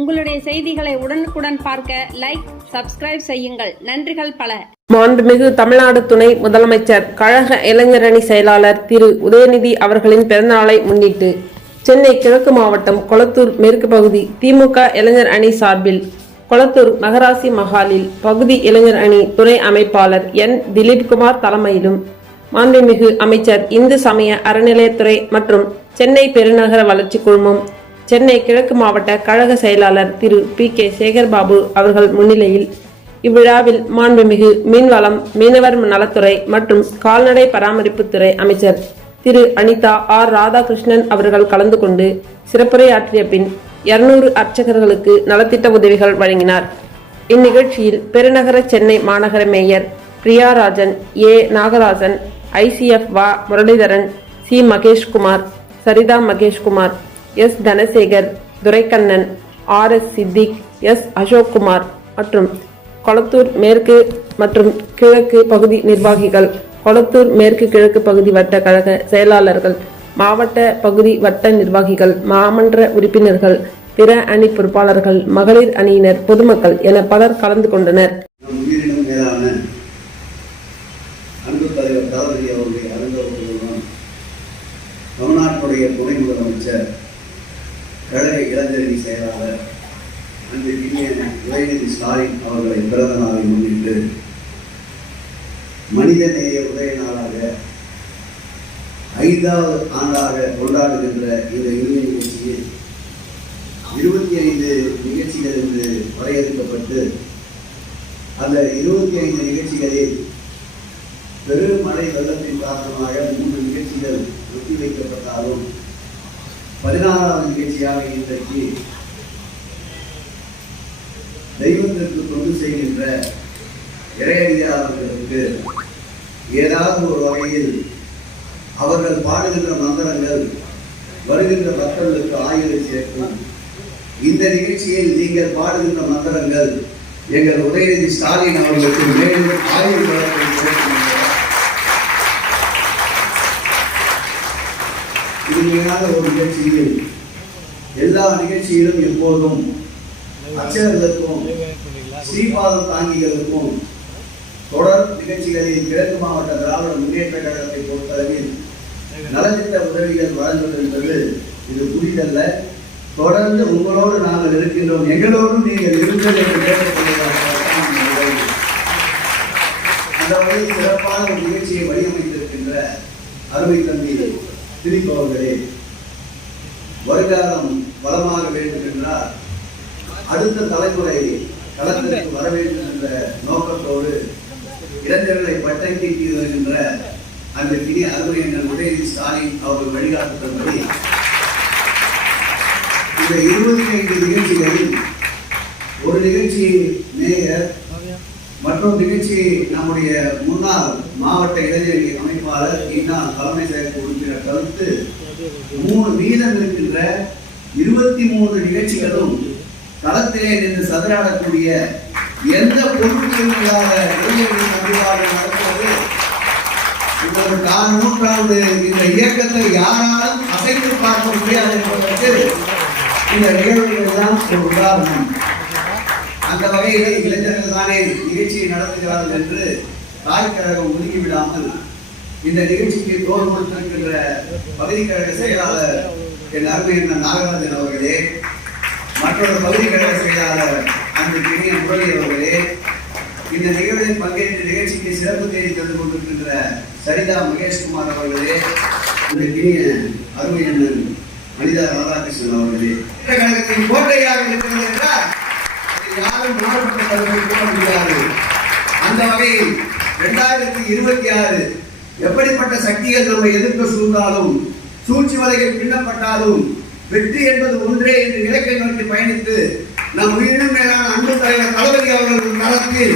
உங்களுடைய செய்திகளை உடனுக்குடன் பார்க்க லைக் சப்ஸ்கிரைப் செய்யுங்கள். நன்றிகள் பல. மாண்புமிகு தமிழ்நாடு துணை முதலமைச்சர் கழக இளைஞரணி செயலாளர் திரு. உதயநிதி அவர்களின் பிறந்தநாளை முன்னிட்டு சென்னை கிழக்கு மாவட்டம் கொளத்தூர் மேற்கு பகுதி திமுக இளைஞர் அணி சார்பில் கொளத்தூர் மகராசி மஹாலில் பகுதி இளைஞர் அணி துணை அமைப்பாளர் என். திலீப்குமார் தலைமையிலும் மாண்புமிகு அமைச்சர் இந்து சமய அறநிலையத்துறை மற்றும் சென்னை பெருநகர வளர்ச்சி குழுமம் சென்னை கிழக்கு மாவட்ட கழக செயலாளர் திரு பி கே சேகர்பாபு அவர்கள் முன்னிலையில் இவ்விழாவில் மாண்புமிகு மீன்வளம் மீனவர் நலத்துறை மற்றும் கால்நடை பராமரிப்புத்துறை அமைச்சர் திரு அனிதா ஆர் ராதாகிருஷ்ணன் அவர்கள் கலந்து கொண்டு சிறப்புரையாற்றிய பின் இருநூறு அர்ச்சகர்களுக்கு நலத்திட்ட உதவிகள் வழங்கினார். இந்நிகழ்ச்சியில் பெருநகர சென்னை மாநகர mayor Priyarajan A. Nagarajan ICF வா. Muralidharan C. Maheshkumar Saritha Maheshkumar S Dhanasekar Duraikannan R S Siddiq S Ashokkumar மற்றும் கொளத்தூர் மேற்கு மற்றும் கிழக்கு பகுதி நிர்வாகிகள் கொளத்தூர் மேற்கு கிழக்கு பகுதி வட்ட கழக செயலாளர்கள் மாவட்ட பகுதி வட்ட நிர்வாகிகள் மாமன்ற உறுப்பினர்கள் பிற அணி பொறுப்பாளர்கள் மகளிர் அணியினர் பொதுமக்கள் என பலர் கலந்து கொண்டனர். தமிழ்நாட்டுடைய துணை முதலமைச்சர் கழக இளைஞரணி செயலாளர் அன்று உதயநிதி ஸ்டாலின் அவர்களை பிறந்த நாளை முன்னிட்டு மனிதநேய உதய நாளாக ஐந்தாவது ஆண்டாக கொண்டாடுகின்ற இந்த இறுதி நிகழ்ச்சியில் இருபத்தி ஐந்து நிகழ்ச்சிகள் என்று வரையறுக்கப்பட்டு அந்த இருபத்தி ஐந்து நிகழ்ச்சிகளில் பெரும் மழை வெள்ளத்தின் காரணமாக மூன்று நிகழ்ச்சிகள் ஒத்திவைக்கப்பட்டாலும் பதினாறாவது நிகழ்ச்சியாக இன்றைக்கு தெய்வத்திற்கு தொண்டு செய்கின்ற இறையடியாளர்களுக்கு ஏதாவது ஒரு வகையில் அவர்கள் பாடுகின்ற மந்திரங்கள் வருகின்ற மக்களுக்கு ஆயுதம் சேர்க்கும். இந்த நிகழ்ச்சியில் நீங்கள் பாடுகின்ற மந்திரங்கள் எங்கள் உதயநிதி ஸ்டாலின் அவர்களுக்கு மேலும் ஆயுள் வளத்தை இனிமையான ஒரு நிகழ்ச்சியில் எல்லா நிகழ்ச்சியிலும் எப்போதும் அச்சர்களுக்கும் ஸ்ரீபாதம் தாங்கிகளுக்கும் தொடர் நிகழ்ச்சிகளில் கிழக்கு மாவட்ட திராவிட முன்னேற்ற கழகத்தை பொறுத்தளவில் நலத்திட்ட உதவிகள் வழங்குவது இது புதிதல்ல. தொடர்ந்து உங்களோடு நாங்கள் இருக்கின்றோம். எங்களோடும் நீங்கள் இருங்கள் என்று கேட்டுக்கொள்வதாக அந்த வகையில் சிறப்பான ஒரு நிகழ்ச்சியை வடிவமைத்திருக்கின்ற அருமை தம்பி திலீப் வருங்காலம் வளமாக வேண்டும் என்றால் அடுத்த தலைமுறை களத்திற்கு வர வேண்டும் என்ற நோக்கத்தோடு இளைஞர்களை பட்டை வருகின்ற அந்த கிணி அருமை என்ற உதயநிதி ஸ்டாலின் அவர்கள் வழிகாட்டுதல்படி இந்த இருபத்தி ஐந்து நிகழ்ச்சிகளில் ஒரு நிகழ்ச்சி மேயர் மற்றொரு நிகழ்ச்சி நம்முடைய முன்னாள் மாவட்ட இளைஞர் அமைப்பாளர் இந்நாள் தலைமை செயற்கு உறுப்பினர் கருத்து மூணு மீதம் இருக்கின்ற இருபத்தி மூணு நிகழ்ச்சிகளும் களத்திலே நின்று சதுராடக்கூடிய எந்த பொருட்களும் இல்லாத இளைஞர்களின் நம்பிவாழ்வு நடத்துவது ஒரு கால் நூற்றாண்டு இந்த இயக்கத்தை யாராலும் அசைத்து பார்க்க முடியாது என்பதற்கு இந்த நிகழ்வுகள் தான் ஒரு உதாரணம். அந்த வகையில் இளைஞர்கள் தானே நிகழ்ச்சியை நடத்துகிறார்கள் என்று தாய் கழகம் ஒதுக்கி விடாமல் இந்த நிகழ்ச்சிக்கு தோல் கொடுத்திருக்கின்ற பகுதி கழக செயலாளர் என் அருமை அண்ணன் நாகராஜன் அவர்களே மற்றொரு பகுதி கழக செயலாளர் அன்று பெரிய முரளி அவர்களே இந்த நிகழ்வில் பங்கேற்ற நிகழ்ச்சிக்கு சிறப்பு தேதி தந்து கொண்டிருக்கின்ற சரிதா மகேஷ்குமார் அவர்களே இந்த கிணிய அருமை அண்ணன் மனிதா ராதாகிருஷ்ணன் அவர்களே. கழகத்தின் கோட்டையாக இருக்கிறது என்றால் யாரும் மாறுபட்ட கருத்தை கூட முடியாது. அந்த வகையில் இரண்டாயிரத்தி இருபத்தி ஆறு எப்படிப்பட்ட சக்திகள் நம்மை எதிர்க்க சூழ்ந்தாலும் சூழ்ச்சி வலைகள் பின்னப்பட்டாலும் வெற்றி என்பது ஒன்றே என்று இலக்கை நோக்கி பயணித்து நம் உயிரினும் மேலான அன்பு தலைவர் தளபதி அவர்கள் காலத்தில்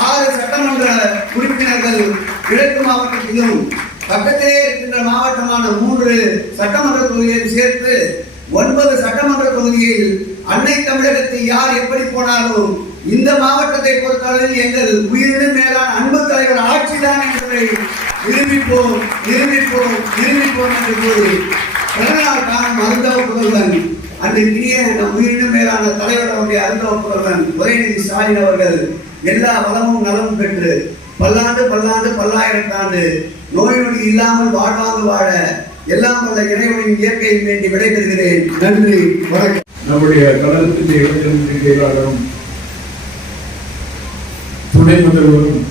ஆறு சட்டமன்ற உறுப்பினர்கள் கிழக்கு மாவட்டத்திலும் பக்கத்திலே இருக்கின்ற மாவட்டமான மூன்று சட்டமன்ற தொகுதியை சேர்த்து ஒன்பது சட்டமன்ற தொகுதியில் அன்னை தமிழகத்தில் யார் எப்படி போனாலும் இந்த மாவட்டத்தை பொறுத்தளவில் எங்கள் உயிரினும் மேலான அன்பு தலைவர் ஆட்சிதான் என்பதை நிரூபிப்போம் நிரூபிப்போம் நிரூபிப்போம் என்று கூறி பிறநாள் காணும் அருந்தவ புதல்வன் அன்றைக்கினிய நம் உயிரினும் மேலான தலைவர் அவருடைய அருந்தவ புதல்வன் உதயநிதி ஸ்டாலின் அவர்கள் எல்லா வளமும் நலமும் பெற்று பல்லாண்டு பல்லாண்டு பல்லாயிரத்தாண்டு நோய் நொடி இல்லாமல் வாழ்வாங்கு வாழ எல்லாம் வல்ல இறைவனின் இயற்கையை வேண்டி விடைபெறுகிறேன். நன்றி வணக்கம். நம்முடைய கலந்து செயலாளரும் துணை முதல்வரும்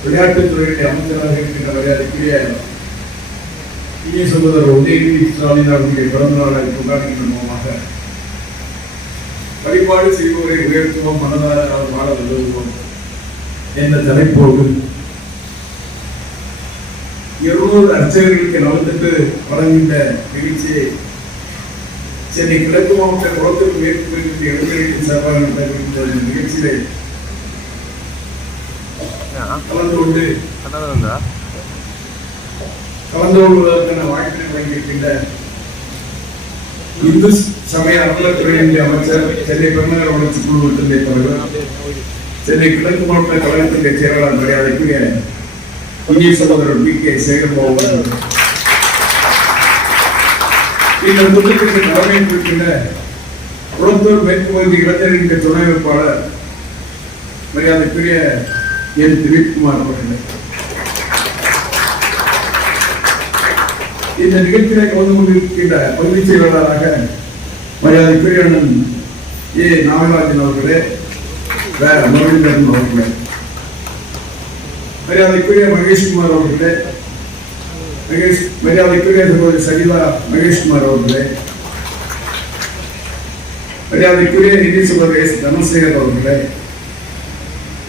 விளையாட்டுத்துறையுடைய அமைச்சராக இருக்கின்ற மரியாதைக்குரிய இனிய சகோதரர் உதயநிதி ஸ்டாலின் அவருடைய பிறந்த நாளை கொண்டாடுகின்ற மூலமாக வழிபாடு செய்பவரை உயர்த்துவோம் மனதார அவர் வாழ உதவுவோம் என்ற தலைப்போடு இருநூறு அர்ச்சகர்களுக்கு நடந்துட்டு வழங்குகின்ற நிகழ்ச்சியை சென்னை கிழக்கு மாவட்ட குளத்திற்கு மேற்கு இளைஞர்களின் சார்பாக நடைபெறுகின்ற இந்த நிகழ்ச்சியிலே கலந்து கொண்டு கலந்து கொள்வதற்கான வாய்ப்பினை வழங்கியிருக்கின்ற இந்து சமய அறநிலைத்துறையினுடைய அமைச்சர் சென்னை பெருநகர வளர்ச்சி குழுமத்தினுடைய தலைவர் சென்னை கிழக்கு மாவட்ட கழகத்தினுடைய செயலாளர் மரியாதைக்குரிய இந்திய சகோதரர் பி கே சேகர்பாபு. இந்த கூட்டத்திற்கு தலைமையேற்றிருக்கின்ற குளத்தூர் மேற்கு பகுதி இளைஞரின் துணை வேட்பாளர் மரியாதைக்குரிய என் திலீப்குமார் அவர்களே இந்த நிகழ்ச்சியில கலந்து கொண்டிருக்கின்ற பகுதி செயலாளராக மரியாதைக்குரிய அண்ணன் ஏ நாகராஜன் அவர்களே வேற மரவிந்தரன் அவர்களே மரியாதைக்குரிய மகேஷ்குமார் அவர்களே மகேஷ் மரியாதைக்குரிய சகோதரி சரிதா மகேஷ்குமார் அவர்களே மரியாதைக்குரிய நிதி சகோதரி எஸ் தனசேகர் அவர்களே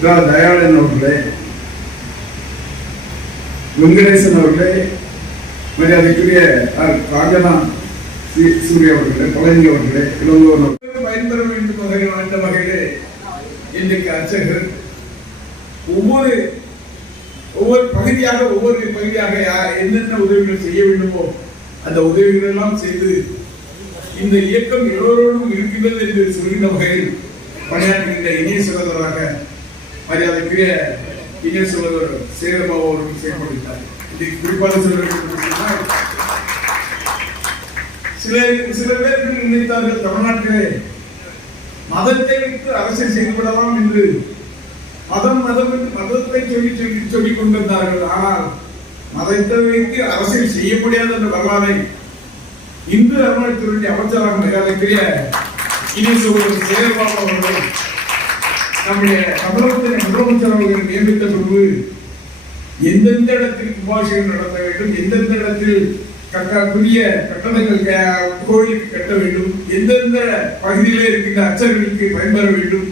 ரா தயாளன் அவர்களே வெங்கடேசன் அவர்களே மரியாதைக்குரிய ஆர் சூரிய அவர்களே பழனி அவர்களே இளங்கோவன் பயன்பெற வேண்டும் வகையில் அந்த வகையிலே இன்றைக்கு அர்ச்சகர் ஒவ்வொரு ஒவ்வொரு பகுதியாக ஒவ்வொரு பகுதியாக யா- என்னென்ன உதவிகள் செய்ய வேண்டுமோ அந்த உதவிகள் எல்லாம் செய்து இந்த இயக்கம் எல்லோரோடும் இருக்கின்றது என்று சொல்கின்ற வகையில் பணியாற்றுகின்ற இணைய சகோதரராக மரியாதைக்குரிய இணைய சகோதரர் சேரபாபு அவர்கள் செயல்படுகிறார். இன்றைக்கு குறிப்பாக சொல்ல சில சில பேருக்கு நினைத்தார்கள் தமிழ்நாட்டிலே மதத்தை வைத்து அரசியல் செய்து என்று. மதம் மதம் மதத்தை சொல்லி சொல்லி சொல்லிக் கொண்டிருந்தார்கள். ஆனால் மதத்தை வைத்து அரசியல் செய்ய முடியாத என்ற வரலாறை இந்து அறநிலையத்துறை அமைச்சராக மரியாதைக்குரிய இனி சகோதரர் சேரபாபு அவர்கள் நம்முடைய தமிழகத்தின் முதலமைச்சர் அவர்கள் நியமித்த பின்பு எந்தெந்த இடத்தில் கும்பாபிஷேகம் நடத்த வேண்டும் எந்தெந்த இடத்தில் கட்ட புதிய கட்டடங்கள் க- கோயிலுக்கு கட்ட வேண்டும் எந்தெந்த பகுதியிலே இருக்கின்ற அச்சர்களுக்கு பயன்பெற வேண்டும்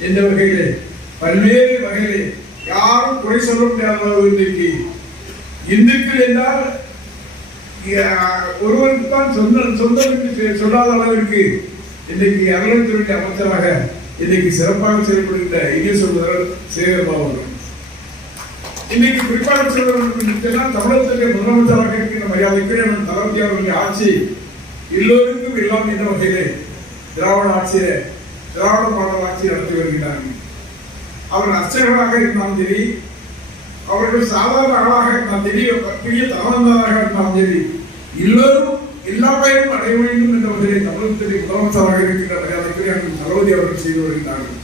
என்ற வகையிலே பல்வேறு வகையிலே யாரும் குறை சொல்ல முடியாத அளவு இன்றைக்கு இந்துக்கள் என்றால் ஒருவருக்கு தான் சொந்த சொந்த சொல்லாத அளவிற்கு இன்றைக்கு அறநிலையத்துறை அமைச்சராக இன்னைக்கு சிறப்பாக செயல்படுகின்ற இனிய சகோதரர் சேகர் பாபு இன்னைக்கு குறிப்பாக சொல்ல வேண்டும் தமிழகத்திலே முதலமைச்சராக இருக்கின்ற மரியாதைக்கு நம்ம தளபதி அவர்களுடைய ஆட்சி எல்லோருக்கும் எல்லாம் என்ற வகையிலே திராவிட ஆட்சியை திராவிட மாடல் ஆட்சி நடத்தி வருகிறார்கள். அவர் அர்ச்சகராக இருந்தாலும் சரி அவர்கள் சாதாரண ஆளாக இருந்தாலும் சரி பெரிய தலைவர்களாக இருந்தாலும் சரி எல்லோரும் எல்லா பயனும் அடைய வேண்டும் என்ற வகையிலே தமிழகத்திலே முதலமைச்சராக இருக்கின்ற மரியாதைக்குரிய அங்கு தளபதி அவர்கள் செய்து வருகிறார்கள்.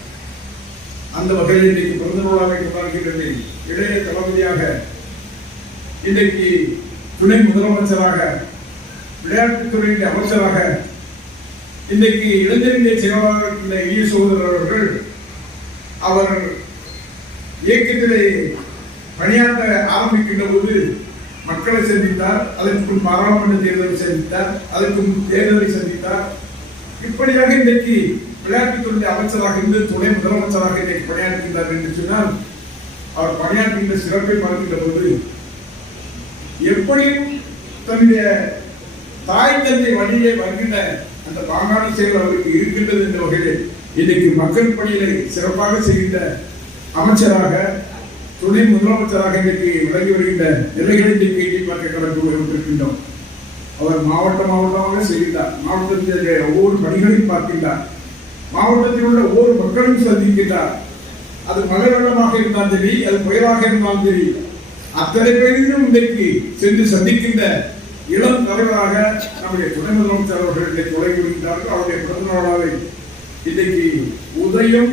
அந்த வகையில் இன்றைக்கு பிறந்த நாளாக கொண்டாடுகின்றது. இளைய தளபதியாக இன்றைக்கு துணை முதலமைச்சராக விளையாட்டுத்துறையின் அமைச்சராக இன்றைக்கு இளைஞரின் செயலாளர் இருக்கின்ற ஈ சோதரர் அவர்கள் அவர் இயக்கத்திலே பணியாற்ற ஆரம்பிக்கின்ற போது மக்களை சந்தித்தார் அதற்கு பாராளுமன்ற தேர்தலை சந்தித்தார் அதற்கு தேர்தலை சந்தித்தார். இப்படியாக இன்றைக்கு விளையாட்டுத்துறை அமைச்சராக இருந்து துணை முதலமைச்சராக இன்றைக்கு பணியாற்றுகிறார் என்று சொன்னால் அவர் பணியாற்றுகின்ற சிறப்பை பார்க்கின்ற போது எப்படியும் தன்னுடைய தாய் தந்தை வழியிலே வருகின்ற அந்த பாங்காணி செயல் அவருக்கு இருக்கின்றது என்ற வகையில் இன்றைக்கு மக்கள் பணியை சிறப்பாக செய்கின்ற அமைச்சராக துணை முதலமைச்சராக இன்றைக்கு விளங்கி வருகின்ற நிலைகளை இன்றைக்கு எண்ணி பார்க்க கடந்து கொண்டிருக்கின்றோம் அவர் மாவட்ட மாவட்டமாக செய்கின்றார். மாவட்டத்திலே ஒவ்வொரு பணிகளையும் பார்க்கின்றார். மாவட்டத்தில் உள்ள ஒவ்வொரு மக்களையும் சந்திக்கின்றார். அது மழை வெள்ளமாக இருந்தாலும் சரி அது புயலாக இருந்தாலும் சரி அத்தனை பேரிலும் இன்றைக்கு சென்று சந்திக்கின்ற இளம் தலைவராக நம்முடைய துணை முதலமைச்சர் அவர்கள் இன்றைக்கு தொடங்கி வருகிறார்கள் அவருடைய பிறந்த நாளாவை இன்றைக்கு உதயம்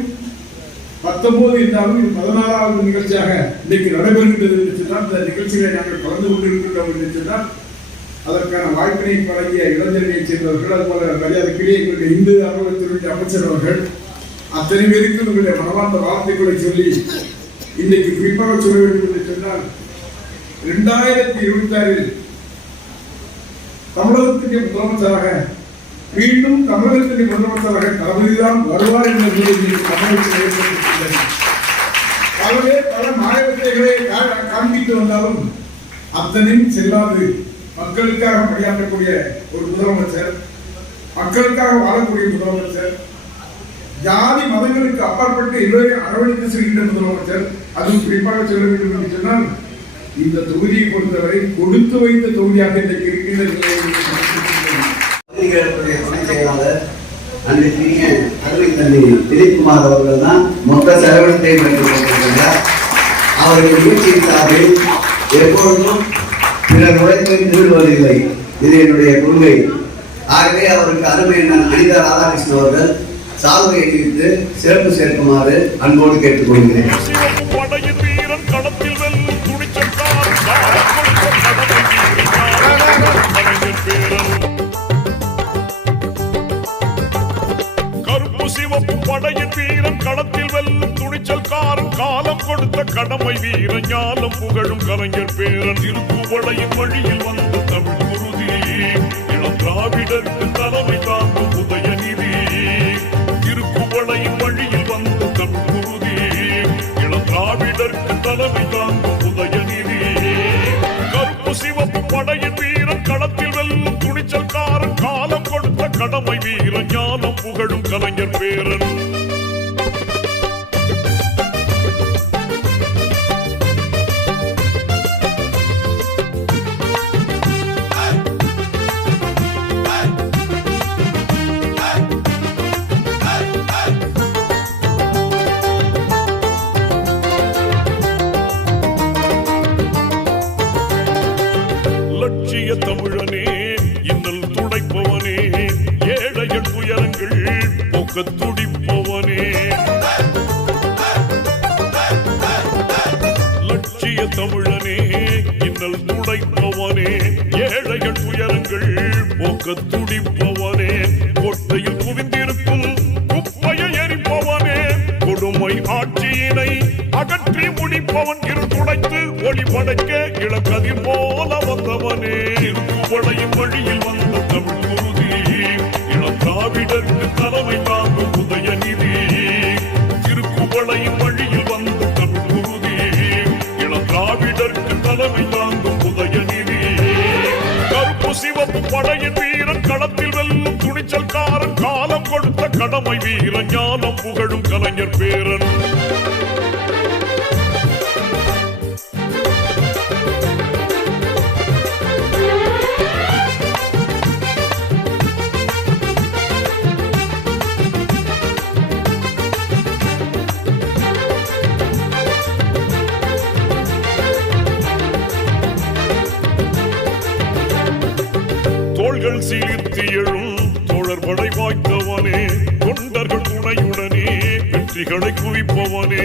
பத்தொன்பது இருந்தாலும் இது பதினாறாவது நிகழ்ச்சியாக இன்றைக்கு நடைபெறுகின்றது என்று சொன்னால் இந்த நிகழ்ச்சிகளை நாங்கள் கலந்து கொண்டிருக்கின்றோம் என்று சொன்னால் அதற்கான வாய்ப்பினை பழகிய இளைஞரணியைச் சேர்ந்தவர்கள் அதுபோல மரியாதைக்குரிய எங்களுடைய இந்து அலுவலகத்தினுடைய அமைச்சர் அவர்கள் அத்தனை பேருக்கு உங்களுடைய மனமார்ந்த வார்த்தைகளை சொல்லி இன்றைக்கு குறிப்பாக சொல்ல வேண்டும் என்று சொன்னால் இரண்டாயிரத்தி இருபத்தி ஆறில் தமிழகத்துக்கு முதலமைச்சராக மீண்டும் தமிழகத்துக்கு முதலமைச்சராக தளபதிதான் வருவார் என்ற நிலையில் பலவே பல மாயவத்தைகளை காண்பித்து வந்தாலும் அத்தனையும் செல்லாது. மக்களுக்காக பணியாற்றக்கூடிய ஒரு முதலமைச்சர் மக்களுக்காக வாழக்கூடிய முதலமைச்சர் ஜாதி மதங்களுக்கு அப்பாற்பட்டு எல்லோரையும் அரவணைத்து செல்கின்ற முதலமைச்சர் அதுவும் குறிப்பாக சொல்ல வேண்டும் என்று சொன்னால் இந்த தொகுதியை பொறுத்தவரை கொடுத்து வைத்த தொகுதியாக இன்றைக்கு இருக்கின்ற நிலையை நாம் பத்திரிகைகளுடைய துணை செயலாளர் அன்றைக்கினிய அருமை தந்தை திலீப்குமார் அவர்கள் தான் மொத்த செலவினத்தை பெற்றுக் அவர்கள் நிகழ்ச்சியின் சார்பில் எப்பொழுதும் பிறர் உழைப்பை திருடுவதில்லை இது என்னுடைய கொள்கை. ஆகவே அவருக்கு அருமை என்ன அனிதா ராதாகிருஷ்ணன் அவர்கள் சால்வை எழுதிவிட்டு சிறப்பு சேர்க்குமாறு அன்போடு கேட்டுக்கொள்கிறேன். ஏழைகள் துயரங்கள். போக்க துடிப்பவனே கொட்டையில் குவிந்திருக்கும் குப்பையை எரிப்பவனே கொடுமை ஆட்சியினை அகற்றி முடிப்பவன் இருந்துடைத்து ஒளி படைக்க இளக்கதிர் போல வந்தவனே. திருக்குவளையும் வழியில் படையின் வீரன் களத்தில் வெல்லும் துணிச்சல்காரன் காலம் கொடுத்த கடமை வீரன் ஞானம் புகழும் கலைஞர் பேரன். வெற்றிகளை குவிப்பவனே